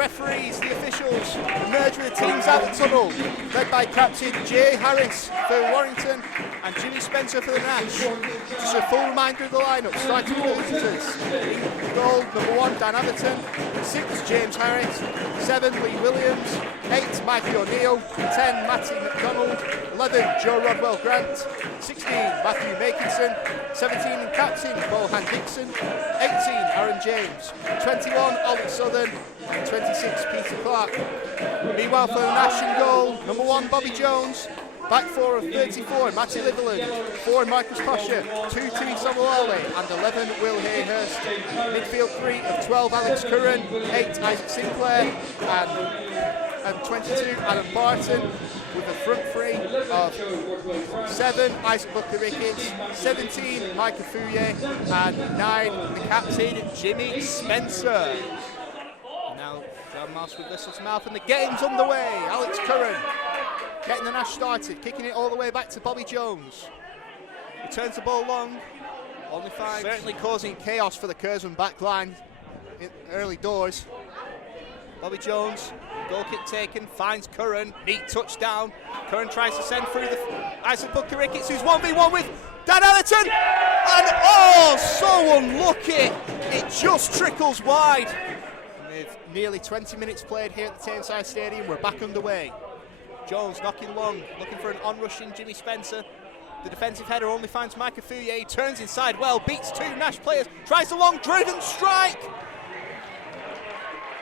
referees, the officials, emerge with the teams out of the tunnel, led by captain Jay Harris for Warrington and Jimmy Spencer for the Nash. Just a full reminder of the lineup, starting with the visitors. In goal, number 1, Dan Atherton, 6, James Harris, 7, Lee Williams, 8, Mikey O'Neill, 10, Matty McDonald, 11, Joe Rodwell Grant, 16, Matthew Makinson, 17, captain Bohan Dixon, 18, Aaron James, 21, Ollie Southern, and 26, Peter Clark. Meanwhile for the Nash in goal, number 1, Bobby Jones, back 4 of 34, Matty Litherland, 4, Marcus Pasha, 2, T. Samuale, and 11, Will Hayhurst. Midfield 3 of 12, Alex Curran, 8, Isaac Sinclair, and 22, Adam Barton, with a front 3 of 7, Isaac Booker-Ricketts, 17, Micah Fouye, and 9, the captain, Jimmy Spencer. Now, John Moss with whistle to mouth, and the game's underway. Alex Curran getting the Nash started, kicking it all the way back to Bobby Jones. He turns the ball long, only 5. Certainly causing chaos for the Curzon back line in early doors. Bobby Jones, goal kick taken, finds Curran, neat touchdown. Curran tries to send through the Isaac Booker-Ricketts, who's 1v1 with Dan Atherton, and oh, so unlucky, it just trickles wide. And with nearly 20 minutes played here at the Tameside Stadium, we're back underway. Jones knocking long, looking for an on-rushing Jimmy Spencer. The defensive header only finds Micah Fouye, he turns inside well, beats 2 Nash players, tries a long-driven strike.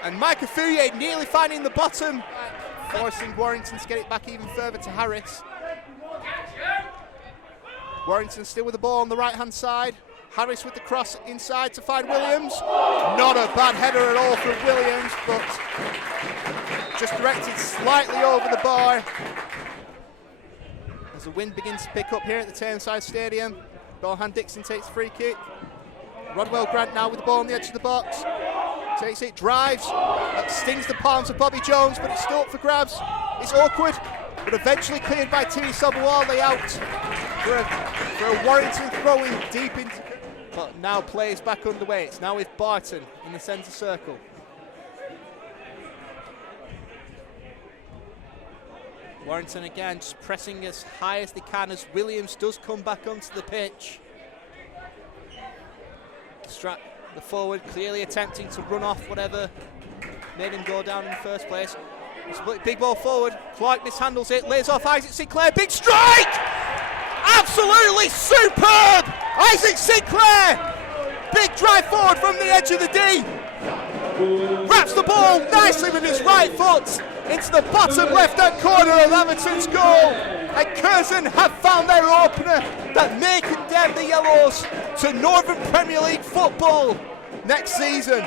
And Micah Fouye nearly finding the bottom, forcing Warrington to get it back even further to Harris. Warrington still with the ball on the right-hand side. Harris with the cross inside to find Williams. Not a bad header at all from Williams, but just directed slightly over the bar. As the wind begins to pick up here at the Tameside Stadium, Bohan Dixon takes the free kick. Rodwell Grant now with the ball on the edge of the box. Takes it, drives, stings the palms of Bobby Jones, but it's still up for grabs. It's awkward, but eventually cleared by Tini Sabuwale out for a Warrington throwing deep into. But now play is back underway. It's now with Barton in the centre circle. Warrington again just pressing as high as they can as Williams does come back onto the pitch. The forward clearly attempting to run off whatever made him go down in the first place. It's a big ball forward, Clark mishandles it, lays off Isaac Sinclair, big strike! Absolutely superb! Isaac Sinclair! Big drive forward from the edge of the D. Wraps the ball nicely with his right foot into the bottom left-hand corner of Atherton's goal. And Curzon have found their opener that may condemn the Yellows to Northern Premier League football next season.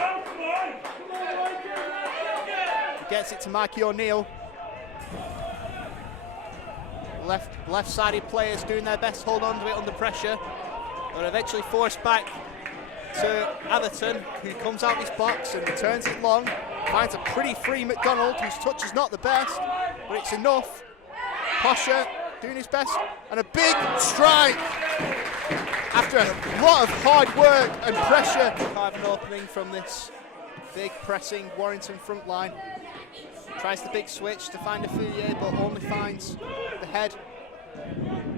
He gets it to Mikey O'Neill. Left-sided players doing their best to hold on to it under pressure, but eventually forced back to Atherton, who comes out of his box and returns it long. Finds a pretty free McDonald, whose touch is not the best, but it's enough. Pasha doing his best, and a big strike after a lot of hard work and pressure. Have an opening from this big pressing Warrington front line. Tries the big switch to find a Fouye, but only finds the head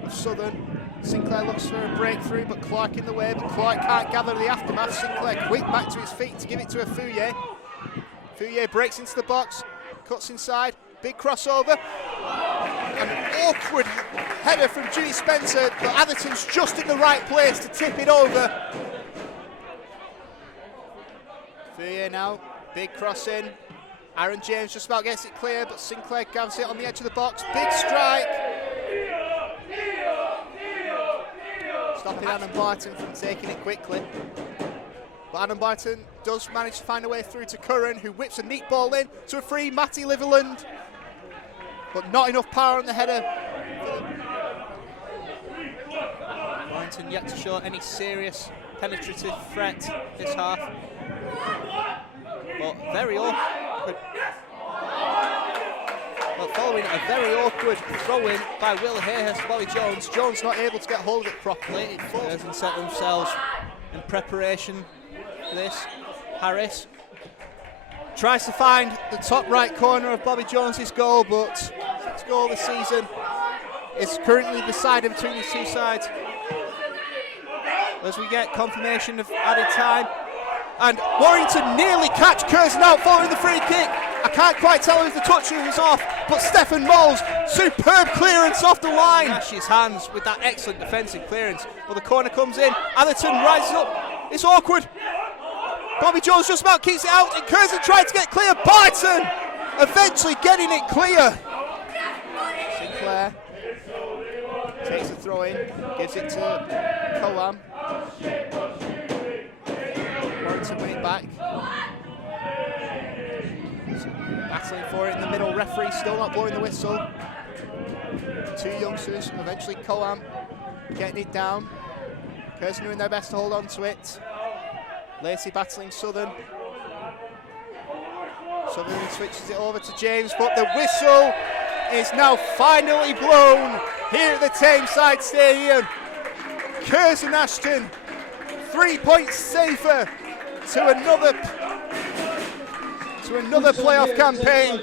of Southern. Sinclair looks for a breakthrough, but Clark in the way, but Clark can't gather the aftermath. Sinclair quick back to his feet to give it to a Fouye. Fouye breaks into the box, cuts inside, big crossover. An awkward header from Jimmy Spencer, but Atherton's just in the right place to tip it over. Fouye now, big cross in. Aaron James just about gets it clear, but Sinclair gathers it on the edge of the box. Big strike. Stopping Adam Barton from taking it quickly. But Adam Barton does manage to find a way through to Curran, who whips a neat ball in to a free Matty Litherland. But not enough power on the header. Warrington yet to show any serious penetrative threat this half. But very awkward. But following a very awkward throw-in by Will Hayhurst to Bobby Jones, Jones not able to get hold of it properly. It falls and set themselves in preparation for this. Harris tries to find the top right corner of Bobby Jones's goal, but his goal this season is currently decided between these two sides. As we get confirmation of added time. And Warrington nearly catch Curzon out following the free kick. I can't quite tell if the touching was off, but Stefan Moles, superb clearance off the line. Ashes hands with that excellent defensive clearance. But the corner comes in, Atherton rises up, it's awkward. Bobby Jones just about keeps it out, and Curzon tried to get clear. Barton eventually getting it clear. Sinclair takes the throw in, gives it to Coam. Warrington win it back. Battling for it in the middle, referee still not blowing the whistle. Two youngsters, eventually Coam getting it down. Curzon doing their best to hold on to it. Lacey battling Southern. Southern switches it over to James, but the whistle is now finally blown here at the Tameside Stadium. Curzon Ashton 3 points safer to another playoff campaign.